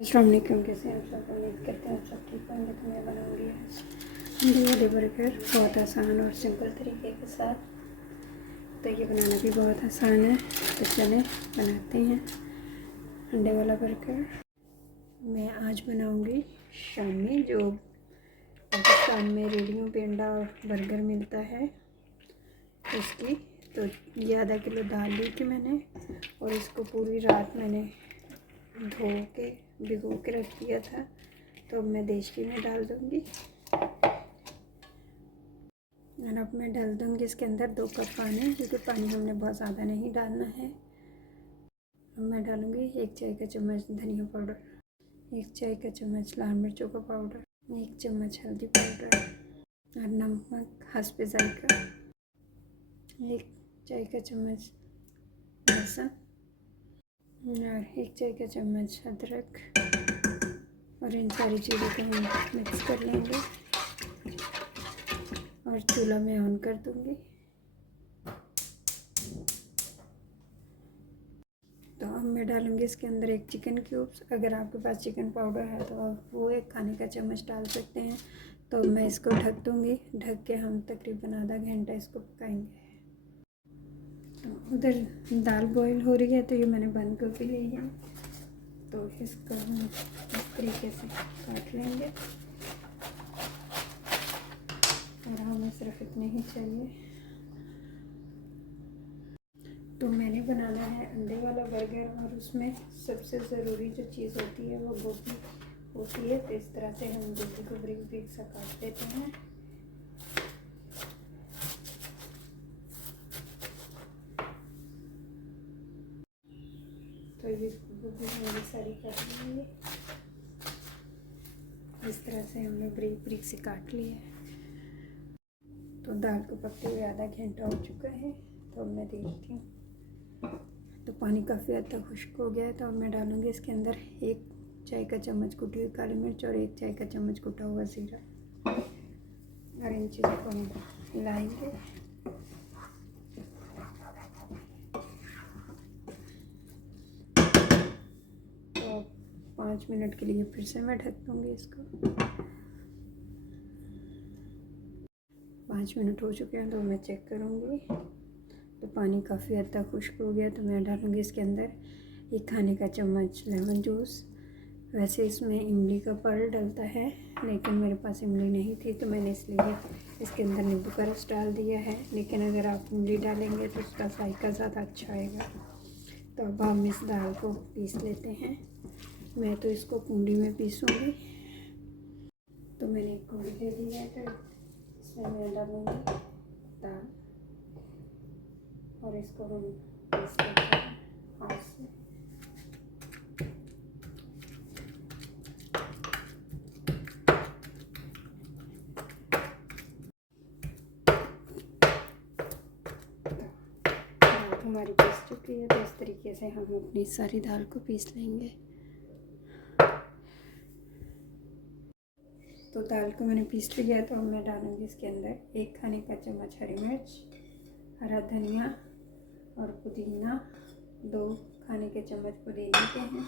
अस्सलाम वालेकुम। कैसे हैं आप सब? उम्मीद करते हैं आप सब ठीक होंगे। तो मैं बनाऊँगी आज अंडे वाले बर्गर बहुत आसान और सिंपल तरीके के साथ। तो ये बनाना भी बहुत आसान है, तो चलें बनाते हैं अंडे वाला बर्गर। मैं आज बनाऊँगी शामी, जो पाकिस्तान में रेडियो पे अंडा और बर्गर मिलता है उसकी। तो ये आधा किलो दाल ली थी मैंने, और इसको पूरी रात मैंने धो के भिगो के रख दिया था। तो अब मैं देचकी में डाल दूँगी, और अब मैं डाल दूँगी इसके अंदर 2 कप पानी, क्योंकि पानी हमने बहुत ज़्यादा नहीं डालना है। अब मैं डालूँगी 1 चाय का चम्मच धनिया पाउडर, 1 चाय का चम्मच लाल मिर्चों का पाउडर, 1 चम्मच हल्दी पाउडर, और नमक हस्बे जायका, 1 चाय का चम्मच लहसुन, और 1 चाय का चम्मच अदरक। और इन सारी चीज़ों को हम मिक्स कर लेंगे, और चूल्हा में ऑन कर दूँगी। तो अब मैं डालूँगी इसके अंदर 1 चिकन क्यूब्स। अगर आपके पास चिकन पाउडर है तो आप वो 1 खाने का चम्मच डाल सकते हैं। तो मैं इसको ढक दूँगी। ढक के हम तकरीबन आधा घंटा इसको पकाएंगे। तो उधर दाल बॉईल हो रही है, तो ये मैंने बंद गोभी ली है, तो इसको हम इस तरीके से काट लेंगे, और हमें सिर्फ इतने ही चाहिए। तो मैंने बनाना है अंडे वाला बर्गर, और उसमें सबसे ज़रूरी जो चीज़ होती है वो गोभी होती है। तो इस तरह से हम गोभी को बारीक बारीक सा काट लेते हैं। तो ये गोभी मेरी सारी काट लेंगे। इस तरह से हमने बारीक बारीक से काट लिया है। तो दाल को पकते हुए आधा घंटा हो चुका है। तो अब मैं देखती हूँ, तो पानी काफ़ी हद तक खुश्क हो गया है। तो अब मैं डालूँगी इसके अंदर 1 चाय का चम्मच कुटी हुई काली मिर्च, और 1 चाय का चम्मच कुटा हुआ ज़ीरा, और इन चीज़ों को हम मिलाएंगे। तो 5 मिनट के लिए फिर से मैं ढक दूँगी इसको। 5 मिनट हो चुके हैं, तो मैं चेक करूँगी। तो पानी काफ़ी हद तक खुश्क हो गया। तो मैं डालूँगी इसके अंदर 1 खाने का चम्मच लेमन जूस। वैसे इसमें इमली का पल्प डलता है, लेकिन मेरे पास इमली नहीं थी, तो मैंने इसलिए इसके अंदर नींबू का रस डाल दिया है। लेकिन अगर आप इमली डालेंगे तो उसका जायका ज़्यादा अच्छा आएगा। तो अब हम इस दाल को पीस लेते हैं। मैं तो इसको कूंडी में पीसूँगी। तो मैंने एक कूंडी ले ली है, तो इसमें मैं डालूँगी दाल, और इसको हम पीस लेते हैं हाथ से। दाल हमारी पीस चुकी है। तो इस तरीके से हम अपनी सारी दाल को पीस लेंगे। तो दाल को मैंने पीस लिया है। तो अब मैं डालूँगी इसके अंदर 1 खाने का चम्मच हरी मिर्च, हरा धनिया और पुदीना। 2 खाने के चम्मच पुदीने के हैं,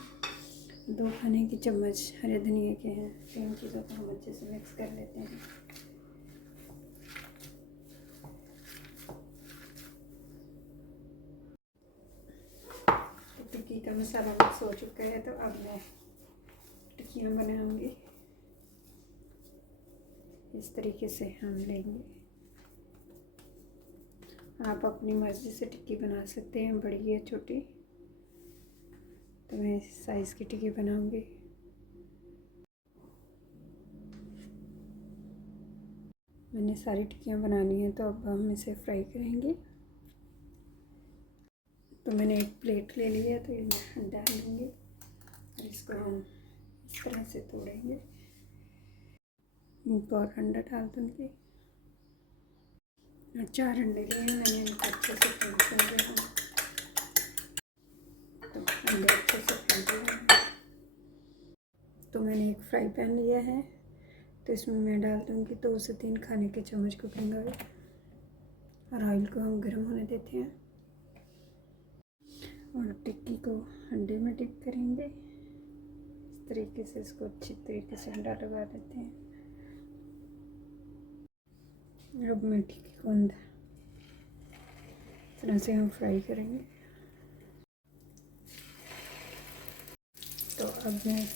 2 खाने के चम्मच हरे धनिया के हैं। तो इन चीज़ों को हम अच्छे से मिक्स कर लेते हैं। तो टिक्की का मसाला मिक्स हो चुका है। तो अब मैं टिक्कियाँ बनाऊँगी। इस तरीके से हम लेंगे। आप अपनी मर्ज़ी से टिक्की बना सकते हैं, बड़ी या छोटी। तो मैं इस साइज़ की टिक्की बनाऊँगी। मैंने सारी टिक्कियाँ बनानी हैं, तो अब हम इसे फ्राई करेंगे। तो मैंने एक प्लेट ले ली है, तो ये मैं डाल दूँगी, और इसको हम इस तरह से तोड़ेंगे। एक और अंडा डाल दूँगी, और 4 अंडे लिए हैं मैंने, इनको अच्छे से फेंट देंगे हम। तो अंडे अच्छे से फेंटे हैं। तो मैंने एक फ्राई पैन लिया है, तो इसमें मैं डाल दूँगी 2 से 3 खाने के चम्मच कुकिंग ऑयल, और ऑयल को हम गर्म होने देते हैं, और टिक्की को अंडे में डिप करेंगे। इस तरीके से इसको अच्छी तरीके से अंडा लगा देते हैं। अब मीठी की गूंद इस तरह से हम फ्राई करेंगे। तो अब मैं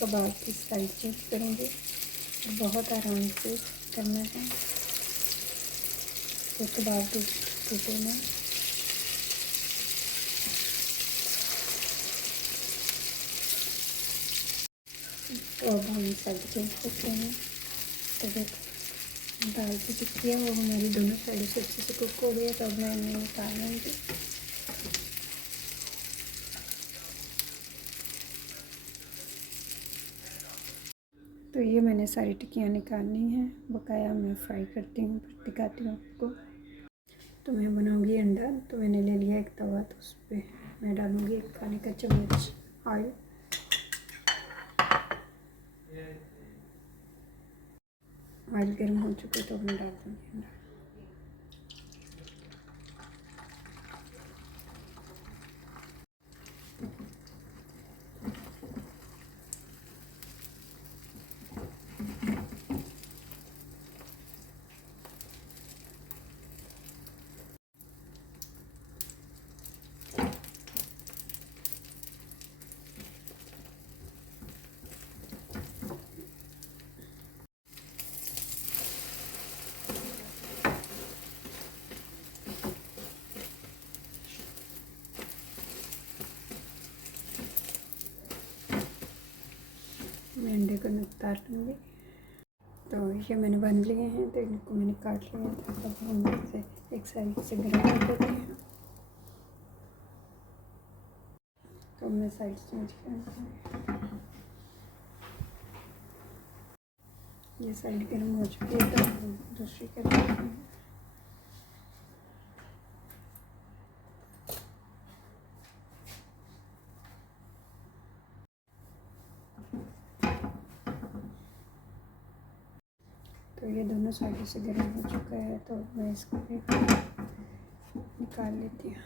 कबाब की साइड चेंज करूँगी। बहुत आराम से करना है तो कबाब टूटे ना। तो अब हम साइड चेंज करते हैं। तो दाल की टिक्कियाँ वो हमारी दोनों साइड से अच्छे से कुक हो गई। तो अब मैं इन्हें निकाल लूँगी। तो ये मैंने सारी टिक्कियाँ निकालनी हैं, बकाया मैं फ्राई करती हूँ, फिर दिखाती हूँ आपको। तो मैं बनाऊँगी अंडा। तो मैंने ले लिया एक तवा, तो उस पर मैं डालूँगी 1 खाने का चम्मच ऑयल। ऑयल गर्म हो चुके तो मैं डाल दूँगी अंडा। मैं अंडे को उतार लूँगी। तो ये मैंने बन लिए हैं, तो इनको मैंने काट लिया था। अब हम इसे एक साइड से गर्म कर देते हैं। तो मैं साइड चेंज कर, ये साइड गर्म हो चुकी है तो हम दूसरी कर देते हैं। तो ये दोनों साइड से गर्म हो चुका है, तो मैं इसको भी निकाल लेती हूँ।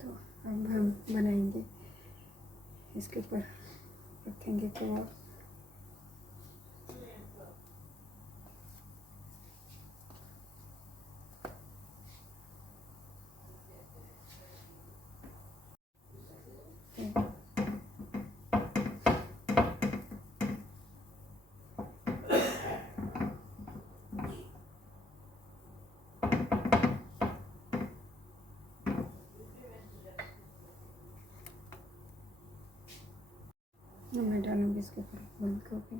तो अब हम बनाएंगे, इसके ऊपर रखेंगे कबाब। मैं डालूँगी इसके ऊपर बंद गोभी।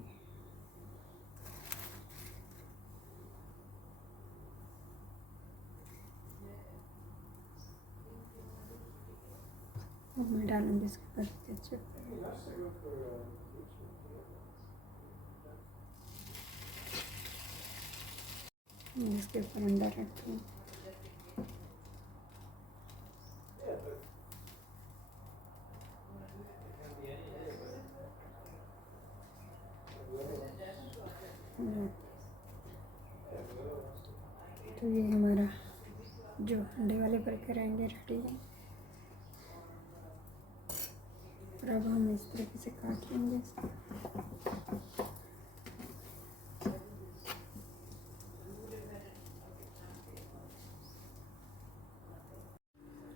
अब मैं डालूँगी इसके ऊपर केचप। इसके ऊपर अंडा रखती हूँ। तो ये हमारा जो अंडे वाले बर्गर आएंगे रेडी है। और अब हम इस तरीके से काट लेंगे इसको।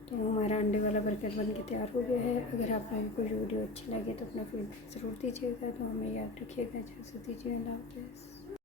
तो हमारा अंडे वाला बर्गर बन के तैयार हो गया है। अगर आप लोगों को वीडियो अच्छी लगे तो अपना फीडबैक ज़रूर दीजिएगा। तो हमें याद रखिएगा। इजाज़त दीजिए। अल्लाह हाफ़िज़।